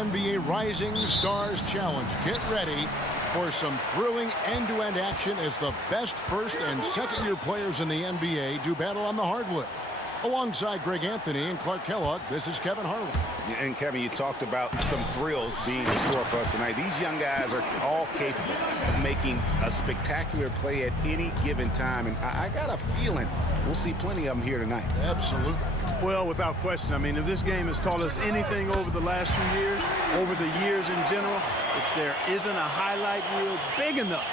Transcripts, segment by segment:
NBA Rising Stars Challenge. Get ready for some thrilling end-to-end action as the best first and second-year players in the NBA do battle on the hardwood. Alongside Greg Anthony and Clark Kellogg, this is Kevin Harlan. And Kevin, you talked about some thrills being in store for us tonight. These young guys are all capable of making a spectacular play at any given time. And I got a feeling we'll see plenty of them here tonight. Absolutely. Well, without question. I mean, if this game has taught us anything over the last few years, over the years in general, it's there isn't a highlight reel big enough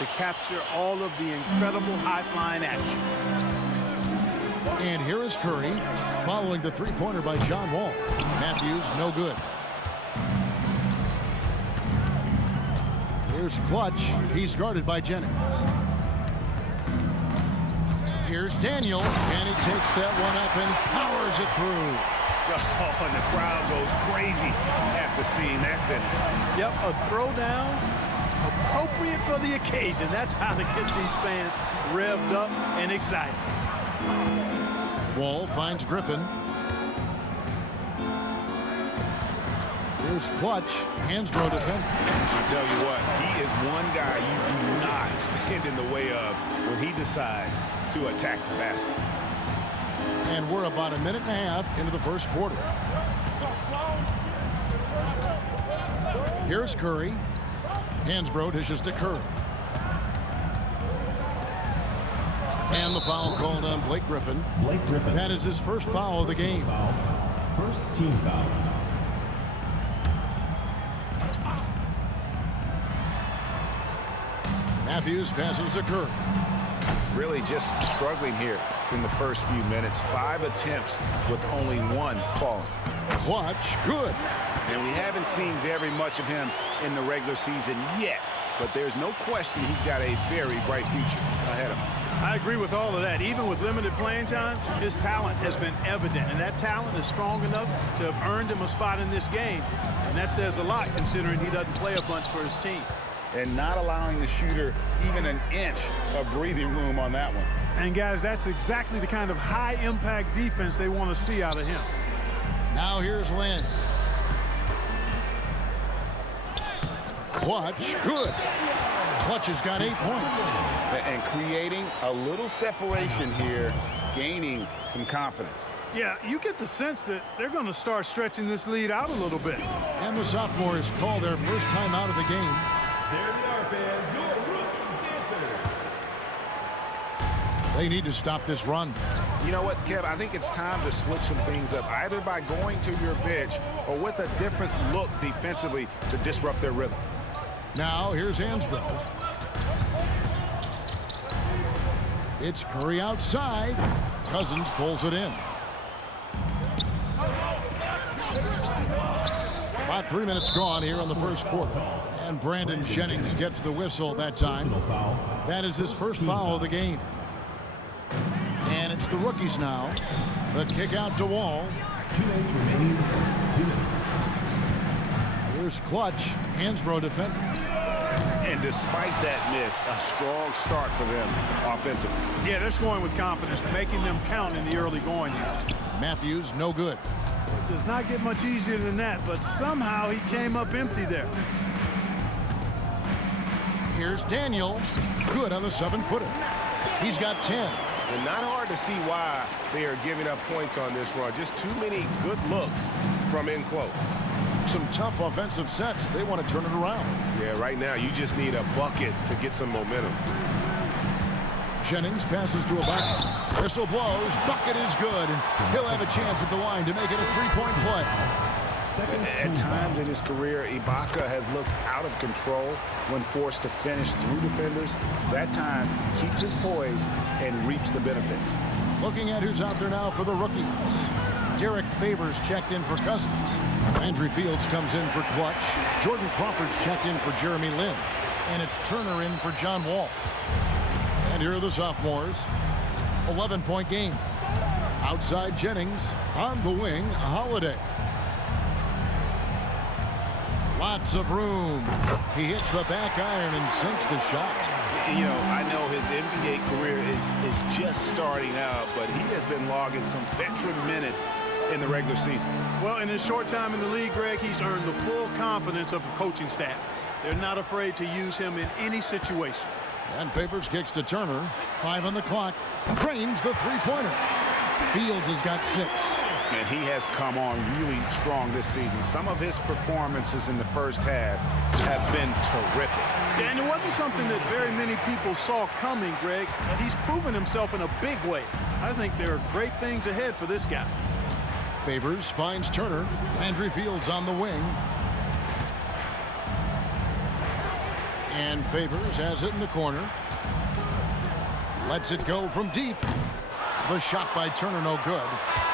to capture all of the incredible high-flying action. And here is Curry, following the three-pointer by John Wall. Matthews, no good. Here's Clutch. He's guarded by Jennings. Here's Daniel, and he takes that one up and powers it through. Oh, and the crowd goes crazy after seeing that finish. Yep, a throwdown appropriate for the occasion. That's how to get these fans revved up and excited. Wall finds Griffin. Here's Clutch. Hansbrough defender. I tell you what, he is one guy you do not stand in the way of when he decides to attack the basket. And we're about a minute and a half into the first quarter. Here's Curry. Hansbrough dishes to Curry. And the foul called on Blake Griffin. That is his first foul of the game. First team foul. Matthews passes to Curry. Really just struggling here in the first few minutes. 5 attempts with only 1 fall. Clutch, good. And we haven't seen very much of him in the regular season yet. But there's no question he's got a very bright future ahead of him. I agree with all of that. Even with limited playing time, his talent has been evident, and that talent is strong enough to have earned him a spot in this game. And that says a lot considering he doesn't play a bunch for his team. And not allowing the shooter even an inch of breathing room on that one. And guys, that's exactly the kind of high-impact defense they want to see out of him. Now here's Lynn. Clutch, good. Clutch has got 8 points. And creating a little separation here, gaining some confidence. Yeah, you get the sense that they're going to start stretching this lead out a little bit. And the Sophomores call their first time out of the game. There they are, fans, your rookies dancers. They need to stop this run. You know what, Kev? I think it's time to switch some things up, either by going to your bench or with a different look defensively to disrupt their rhythm. Now here's Hansbrough. It's Curry outside. Cousins pulls it in. About 3 minutes gone here in the first quarter. And Brandon Jennings gets the whistle that time. That is his first foul of the game. And it's the rookies now. The kick out to Wall. 2 minutes remaining in the first 2 minutes. Here's Clutch. Hansbrough defending. And despite that miss, a strong start for them offensively. Yeah, they're scoring with confidence, making them count in the early going here. Matthews, no good. It does not get much easier than that, but somehow he came up empty there. Here's Daniel. Good on the 7-footer. He's got 10. And not hard to see why they are giving up points on this run. Just too many good looks from in close. Some tough offensive sets. They want to turn it around. Yeah, right now you just need a bucket to get some momentum. Jennings passes to Ibaka. Whistle blows. Bucket is good. And he'll have a chance at the line to make it a three-point play. At times in his career, Ibaka has looked out of control when forced to finish through defenders. That time keeps his poise and reaps the benefits. Looking at who's out there now for the rookies. Derek Favors checked in for Cousins. Andrew Fields comes in for Clutch. Jordan Crawford's checked in for Jeremy Lin. And it's Turner in for John Wall. And here are the Sophomores. 11-point game. Outside Jennings. On the wing, Holiday. Lots of room. He hits the back iron and sinks the shot. You know, I know his NBA career is just starting out, but he has been logging some veteran minutes in the regular season. Well, in his short time in the league, Greg, he's earned the full confidence of the coaching staff. They're not afraid to use him in any situation. And Favors kicks to Turner. 5 on the clock. Drains the three-pointer. Fields has got 6. And he has come on really strong this season. Some of his performances in the first half have been terrific. And it wasn't something that very many people saw coming, Greg, but he's proven himself in a big way. I think there are great things ahead for this guy. Favors finds Turner. Landry Fields on the wing. And Favors has it in the corner. Lets it go from deep. The shot by Turner no good.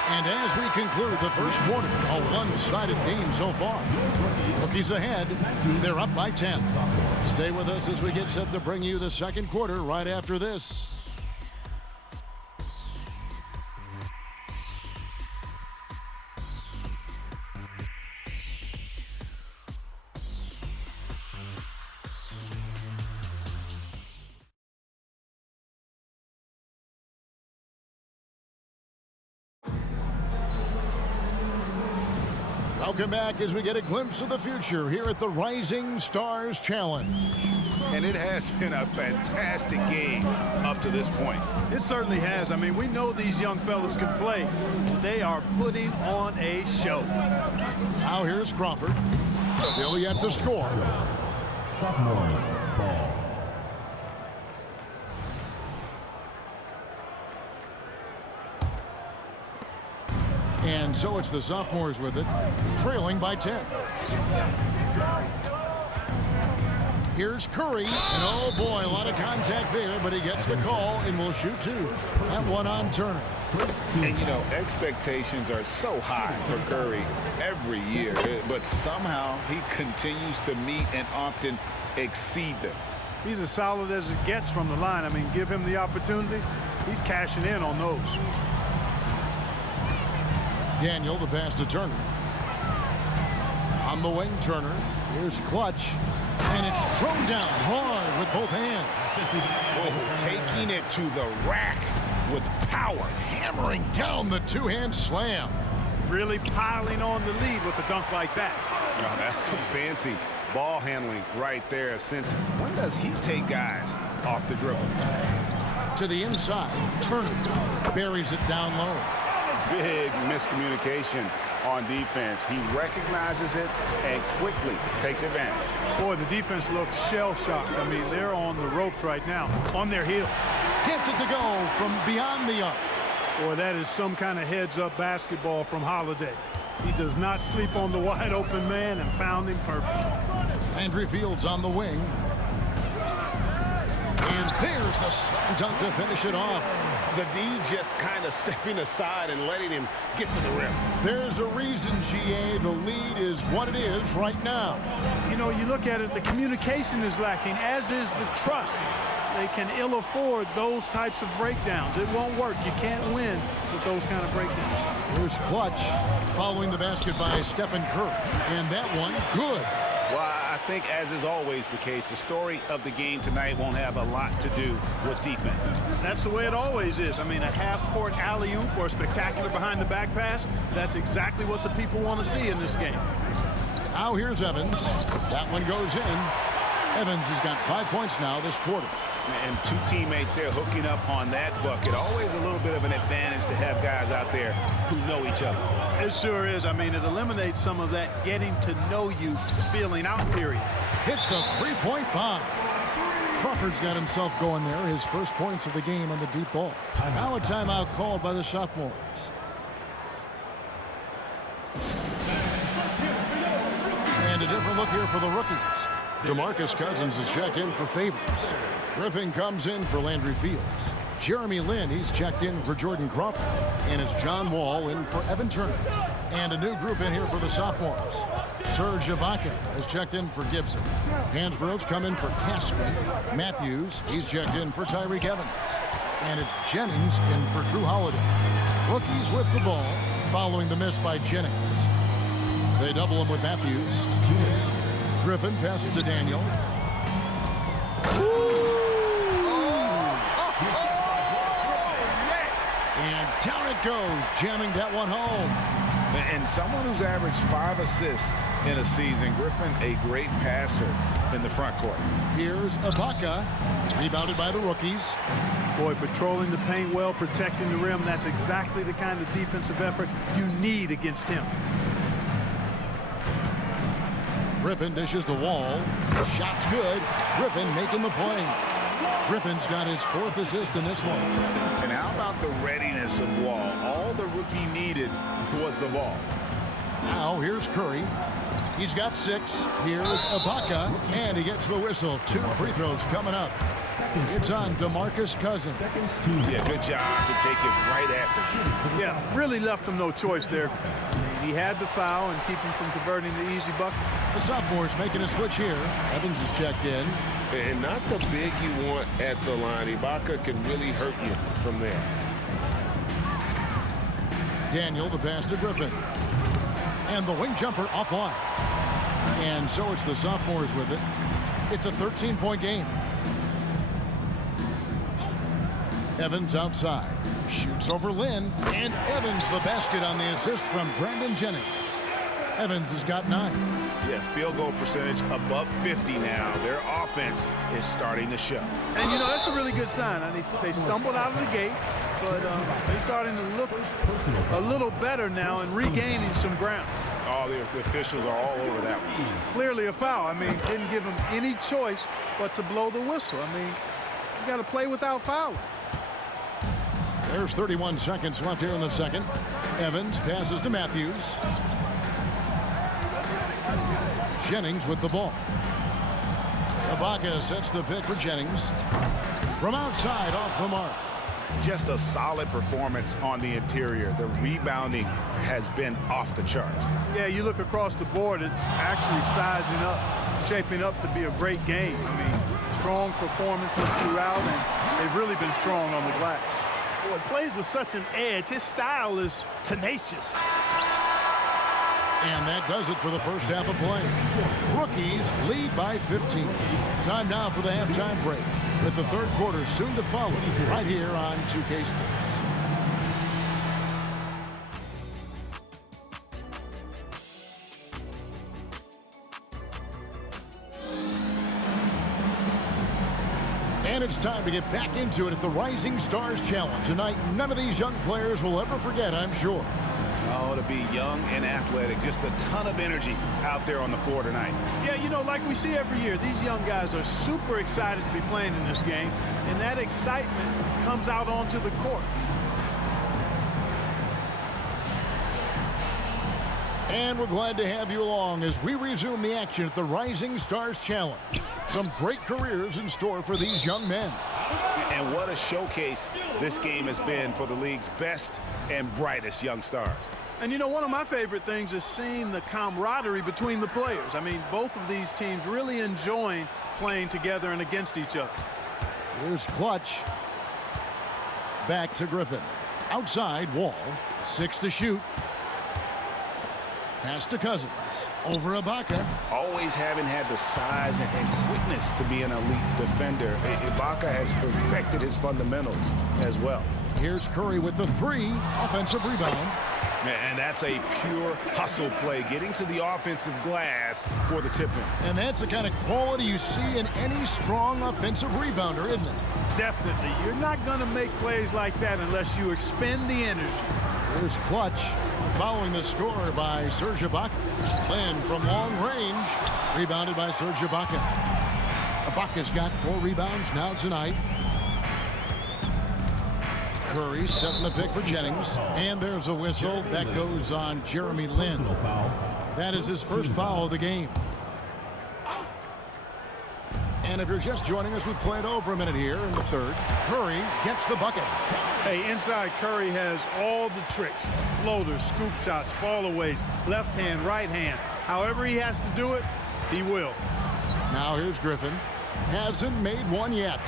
And as we conclude the first quarter, a one-sided game so far. Rookies ahead. They're up by 10. Stay with us as we get set to bring you the second quarter right after this. Welcome back as we get a glimpse of the future here at the Rising Stars Challenge. And it has been a fantastic game up to this point. It certainly has. I mean, we know these young fellas can play. They are putting on a show. Now here's Crawford. Still yet to score. Sophomores ball. And so it's the sophomores with it, trailing by 10. Here's Curry, and oh boy, a lot of contact there, but he gets the call and will shoot 2. That one on Turner. And you know, expectations are so high for Curry every year, but somehow he continues to meet and often exceed them. He's as solid as it gets from the line. I mean, give him the opportunity, he's cashing in on those. Daniel, the pass to Turner. On the wing, Turner. Here's Clutch. And it's thrown down hard with both hands. Oh, taking it to the rack with power. Hammering down the two-hand slam. Really piling on the lead with a dunk like that. Oh, that's some fancy ball handling right there. Since when does he take guys off the dribble? To the inside, Turner buries it down low. Big miscommunication on defense. He recognizes it and quickly takes advantage. Boy, the defense looks shell-shocked. I mean, they're on the ropes right now, on their heels. Gets it to go from beyond the arc. Boy, that is some kind of heads-up basketball from Holiday. He does not sleep on the wide-open man and found him perfect. Landry Fields on the wing. And there's the slam dunk to finish it off. The D just kind of stepping aside and letting him get to the rim. There's a reason, GA, the lead is what it is right now. You know, you look at it, the communication is lacking, as is the trust. They can ill afford those types of breakdowns. It won't work. You can't win with those kind of breakdowns. Here's Clutch following the basket by Stephen Curry. And that one, good. Well, I think, as is always the case, the story of the game tonight won't have a lot to do with defense. That's the way it always is. I mean, a half-court alley-oop or a spectacular behind-the-back pass, that's exactly what the people want to see in this game. Now here's Evans. That one goes in. Evans has got 5 points now this quarter. And two teammates there hooking up on that bucket. Always a little bit of an advantage to have guys out there who know each other. It sure is. I mean, it eliminates some of that getting to know you feeling out period. Hits the three-point bomb. Crawford's got himself going there. His first points of the game on the deep ball. Now a timeout called by the sophomores. And a different look here for the rookies. DeMarcus Cousins is checked in for Favors. Griffin comes in for Landry Fields. Jeremy Lin, he's checked in for Jordan Crawford. And it's John Wall in for Evan Turner. And a new group in here for the sophomores. Serge Ibaka has checked in for Gibson. Hansborough's come in for Casper. Matthews, he's checked in for Tyreek Evans. And it's Jennings in for Drew Holiday. Rookies with the ball, following the miss by Jennings. They double him with Matthews. Griffin passes to Daniel. And down it goes, jamming that one home. And someone who's averaged 5 assists in a season. Griffin, a great passer in the front court. Here's Ibaka, rebounded by the rookies. Boy, patrolling the paint well, protecting the rim. That's exactly the kind of defensive effort you need against him. Griffin dishes the Wall. Shot's good. Griffin making the play. Griffin's got his 4th assist in this one. And how about the readiness of Wall? All the rookie needed was the ball. Now here's Curry. He's got 6. Here's Ibaka, and he gets the whistle. 2 free throws coming up. It's on DeMarcus Cousins. Yeah, good job to take it right after. Yeah, really left him no choice there. He had the foul and keep him from converting the easy bucket. The sophomores making a switch here. Evans is checked in. And not the big you want at the line. Ibaka can really hurt you from there. Daniel, the pass to Griffin. And the wing jumper offline. And so it's the sophomores with it. It's a 13-point game. Evans outside. Shoots over Lynn. And Evans the basket on the assist from Brandon Jennings. Evans has got 9. Yeah, field goal percentage above 50 now. Their offense is starting to show. And, you know, that's a really good sign. I mean, they stumbled out of the gate, but they're starting to look a little better now and regaining some ground. Oh, the officials are all over that one. Clearly a foul. I mean, didn't give him any choice but to blow the whistle. I mean, you got to play without fouling. There's 31 seconds left here in the second. Evans passes to Matthews. Jennings with the ball. Ibaka sets the pick for Jennings. From outside, off the mark. Just a solid performance on the interior. The rebounding has been off the charts. Yeah, you look across the board, it's actually sizing up, shaping up to be a great game. I mean, strong performances throughout, and they've really been strong on the glass. Boy, plays with such an edge. His style is tenacious. And that does it for the first half of play. Rookies lead by 15. Time now for the halftime break, with the third quarter soon to follow right here on 2K Sports. And it's time to get back into it at the Rising Stars Challenge. Tonight, none of these young players will ever forget, I'm sure. Oh, to be young and athletic, just a ton of energy out there on the floor tonight. Yeah, you know, like we see every year, these young guys are super excited to be playing in this game, and that excitement comes out onto the court. And we're glad to have you along as we resume the action at the Rising Stars Challenge. Some great careers in store for these young men. And what a showcase this game has been for the league's best and brightest young stars. And, you know, one of my favorite things is seeing the camaraderie between the players. I mean, both of these teams really enjoying playing together and against each other. Here's Clutch. Back to Griffin. Outside, Wall. 6 to shoot. Pass to Cousins. Over Ibaka. Always having had the size and quickness to be an elite defender, Ibaka has perfected his fundamentals as well. Here's Curry with the 3. Offensive rebound. And that's a pure hustle play, getting to the offensive glass for the tip-in. And that's the kind of quality you see in any strong offensive rebounder, isn't it? Definitely. You're not going to make plays like that unless you expend the energy. Here's Clutch, following the score by Serge Ibaka. Lynn from long range, rebounded by Serge Ibaka. Ibaka's got 4 rebounds now tonight. Curry setting the pick for Jennings. And there's a whistle that goes on Jeremy Lin. That is his first foul of the game. And if you're just joining us, we played over a minute here in the third. Curry gets the bucket. Hey, inside Curry has all the tricks. Floaters, scoop shots, fallaways, left hand, right hand. However he has to do it, he will. Now here's Griffin. Hasn't made one yet.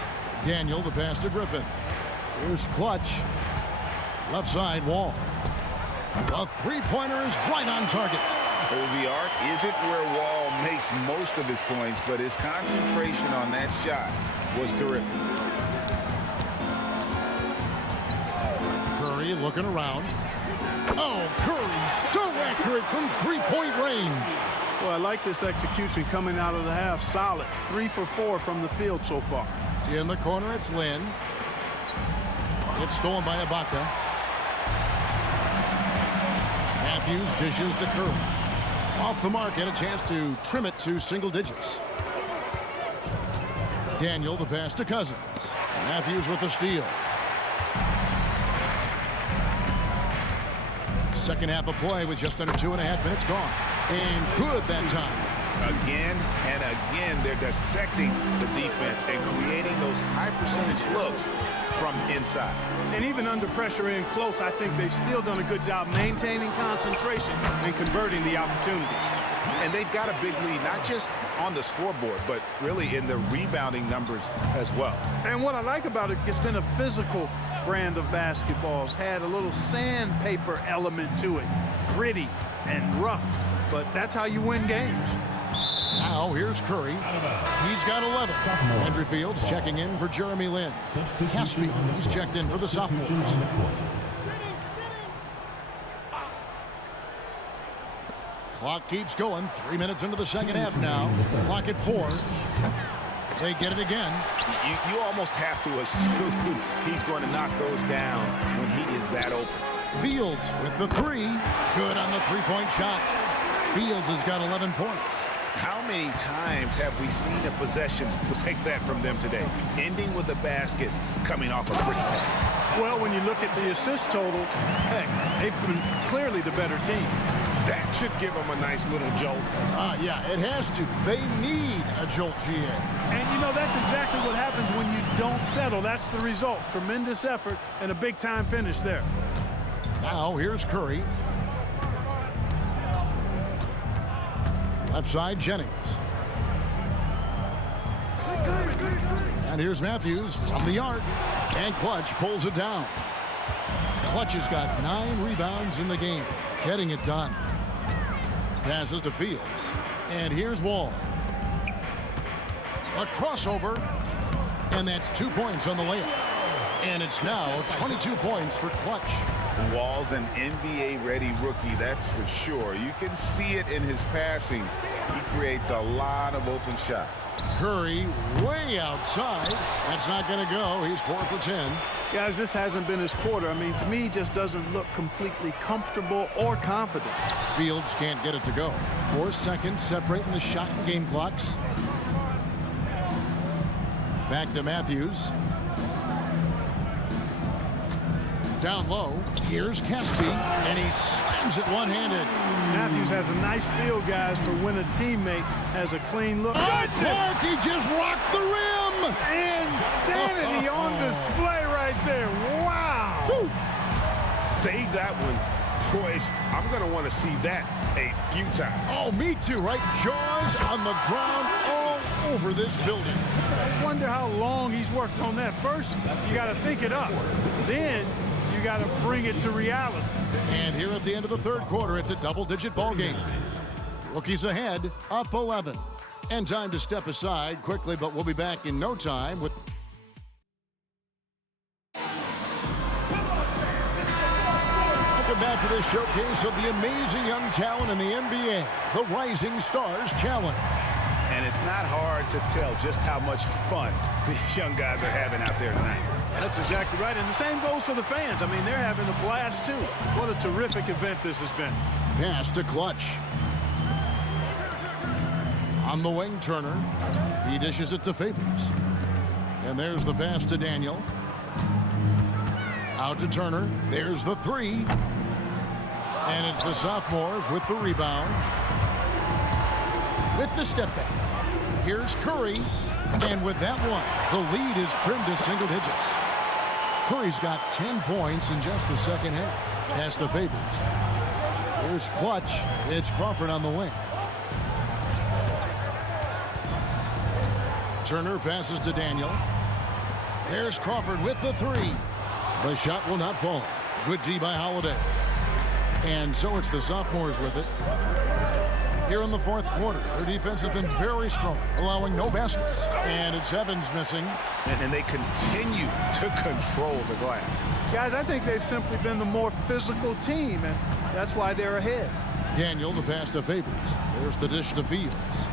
Daniel, the pass to Griffin. Here's Clutch. Left side, Wall. A three-pointer is right on target. The arc isn't where Wall makes most of his points, but his concentration on that shot was terrific. Curry looking around. Oh, Curry, so accurate from three-point range. Well, I like this execution coming out of the half. Solid. 3 for 4 from the field so far. In the corner, it's Lynn. It's stolen by Ibaka. Matthews dishes to Curry. Off the mark, and a chance to trim it to single digits. Daniel, the pass to Cousins. Matthews with the steal. Second half of play with just under 2.5 minutes gone. And good that time. Again and again, they're dissecting the defense and creating those high percentage looks from inside. And even under pressure in close, I think they've still done a good job maintaining concentration and converting the opportunities. And they've got a big lead, not just on the scoreboard, but really in the rebounding numbers as well. And what I like about it, it's been a physical brand of basketball. It's had a little sandpaper element to it. Gritty and rough, but that's how you win games. Now here's Curry. He's got 11. Andrew Fields checking in for Jeremy Lin. Caspi, he's checked in for the Sophomores. Clock keeps going. 3 minutes into the second half now. Clock at 4. They get it again. You almost have to assume he's going to knock those down when he is that open. Fields with the 3. Good on the three-point shot. Fields has got 11 points. How many times have we seen a possession like that from them today, ending with a basket coming off a brick pass? Well, when you look at the assist totals, heck, they've been clearly the better team. That should give them a nice little jolt. Yeah, it has to. They need a jolt, GA. And, you know, that's exactly what happens when you don't settle. That's the result. Tremendous effort and a big-time finish there. Now here's Curry. Left side, Jennings. And here's Matthews from the arc. And Clutch pulls it down. Clutch has got 9 rebounds in the game. Getting it done. Passes to Fields. And here's Wall. A crossover. And that's 2 points on the layup. And it's now 22 points for Clutch. Wall's an NBA-ready rookie, that's for sure. You can see it in his passing. He creates a lot of open shots. Curry way outside. That's not going to go. He's 4 for 10. Guys, this hasn't been his quarter. I mean, to me, he just doesn't look completely comfortable or confident. Fields can't get it to go. 4 seconds separating the shot and game clocks. Back to Matthews. Down low. Here's Caspi, and he slams it one-handed. Matthews has a nice feel, guys, for when a teammate has a clean look. Clark, he just rocked the rim! Insanity on display right there. Wow! Woo. Save that one. Boys, I'm going to want to see that a few times. Oh, me too, right? Jaws on the ground all over this building. I wonder how long he's worked on that. First, you got to think it up. Then, you got to bring it to reality. And here at the end of the third quarter, it's a double-digit ball game. Rookies ahead, up 11. And time to step aside quickly, but we'll be back in no time with... Welcome back to this showcase of the amazing young talent in the NBA, the Rising Stars Challenge. And it's not hard to tell just how much fun these young guys are having out there tonight. That's exactly right. And the same goes for the fans. I mean, they're having a blast, too. What a terrific event this has been. Pass to Clutch. On the wing, Turner. He dishes it to Favors. And there's the pass to Daniel. Out to Turner. There's the 3. And it's the Sophomores with the rebound. With the step back. Here's Curry. And with that one, the lead is trimmed to single digits. Curry's got 10 points in just the second half. Pass to Favors. Here's Clutch. It's Crawford on the wing. Turner passes to Daniel. There's Crawford with the 3. The shot will not fall. Good D by Holiday. And so it's the Sophomores with it. Here in the fourth quarter, their defense has been very strong, allowing no baskets. And it's Evans missing. And they continue to control the glass. Guys, I think they've simply been the more physical team, and that's why they're ahead. Daniel, the pass to Favors. There's the dish to Fields.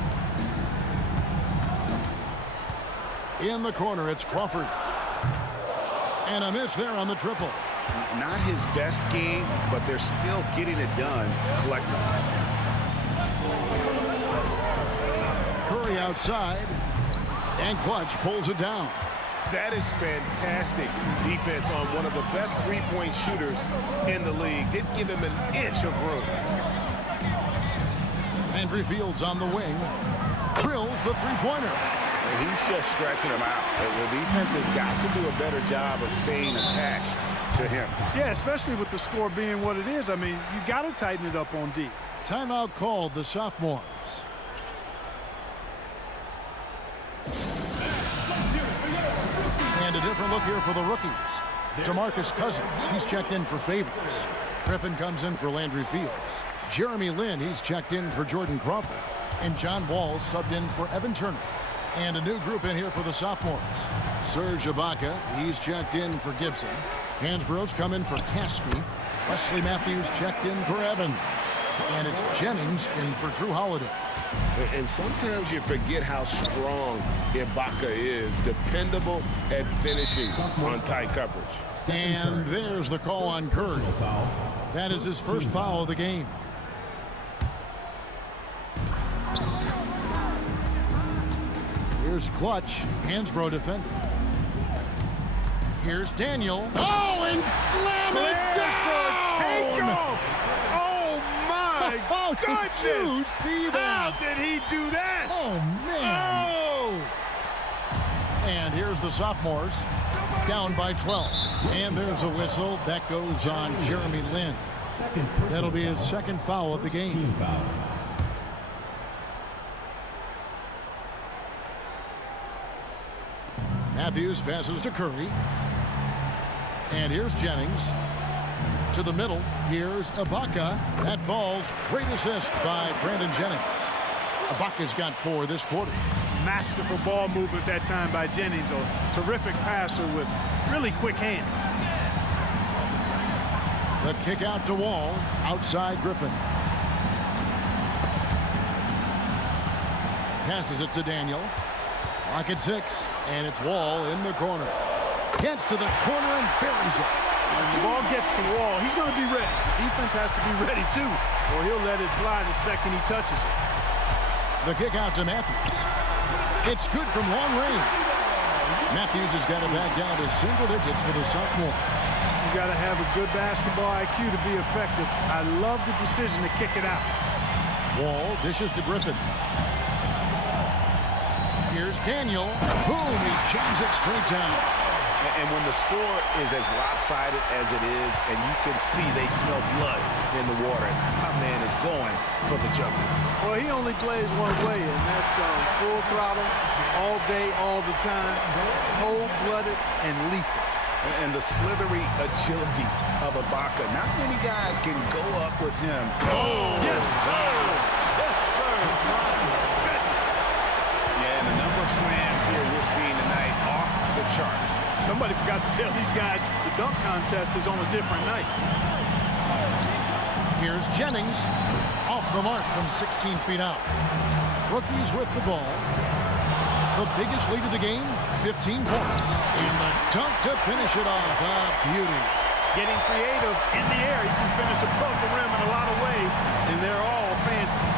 In the corner, it's Crawford. And a miss there on the triple. Not his best game, but they're still getting it done collectively. Curry outside, and Clutch pulls it down. That is fantastic defense on one of the best three-point shooters in the league. Didn't give him an inch of room. Landry Fields on the wing, drills the three-pointer. He's just stretching him out. The defense has got to do a better job of staying attached to him. Yeah, especially with the score being what it is. I mean, you got to tighten it up on D. Timeout called, the Sophomores. And a different look here for the rookies. DeMarcus Cousins, he's checked in for Favors. Griffin comes in for Landry Fields. Jeremy Lin, he's checked in for Jordan Crawford. And John Wall subbed in for Evan Turner. And a new group in here for the Sophomores. Serge Ibaka, he's checked in for Gibson. Hansbrough's come in for Caspi. Wesley Matthews checked in for Evans. And it's Jennings in for Drew Holiday. And sometimes you forget how strong Ibaka is, dependable at finishing on tight coverage. And there's the call on Curry. That is his first foul of the game. Here's Clutch, Hansbrough defending. Here's Daniel. Oh, and slam it down! Takeoff! Oh, my Oh, goodness! did you see that? How did he do that? Oh, man. Oh! And here's the Sophomores, down by 12. And there's a whistle. That goes on Jeremy Lin. That'll be his second foul of the game. Matthews passes to Curry. And here's Jennings. To the middle, here's Ibaka. That falls. Great assist by Brandon Jennings. Ibaka's got 4 this quarter. Masterful ball movement that time by Jennings. A terrific passer with really quick hands. The kick out to Wall. Outside Griffin. Passes it to Daniel. Clock at 6. And it's Wall in the corner. Gets to the corner and buries it. When the ball gets to Wall, he's going to be ready. The defense has to be ready too, or he'll let it fly the second he touches it. The kick out to Matthews. It's good from long range. Matthews has got it back down to single digits for the Sophomores. You got to have a good basketball IQ to be effective. I love the decision to kick it out. Wall dishes to Griffin. Here's Daniel. Boom, he jams it straight down. And when the score is as lopsided as it is, and you can see they smell blood in the water, my man is going for the jugular. Well, he only plays one way, and that's full throttle, all day, all the time, cold-blooded and lethal. And the slithery agility of Ibaka. Not many guys can go up with him. Oh, yes, sir. Yes, sir. Yeah, and the number of slams here we're seeing tonight off the charts. Somebody forgot to tell these guys the dunk contest is on a different night. Here's Jennings. Off the mark from 16 feet out. Rookies with the ball. The biggest lead of the game, 15 points. And the dunk to finish it off. Beauty. Getting creative in the air. He can finish above the rim in a lot of ways, and they're all fancy.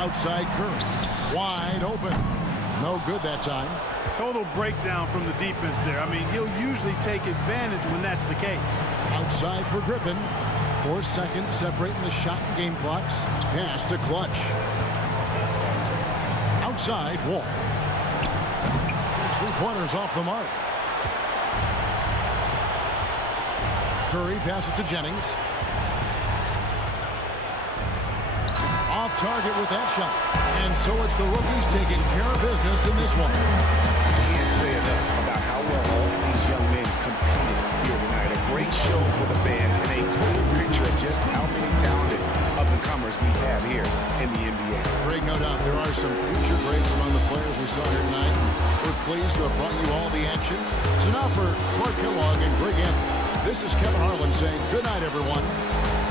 Outside Curry. Wide open. No good that time. Total breakdown from the defense there. I mean, he'll usually take advantage when that's the case. Outside for Griffin. 4 seconds separating the shot and game clocks. Pass to Clutch. Outside, Wall. His 3-pointers off the mark. Curry passes to Jennings. Off target with that shot. And so it's the rookies taking care of business in this one. I can't say enough about how well all these young men competed here tonight. A great show for the fans and a clear picture of just how many talented here in the NBA. Greg, no doubt there are some future greats among the players we saw here tonight. We're pleased to have brought you all the action. So now for Clark Kellogg and Greg Anthony, this is Kevin Harlan saying good night, everyone.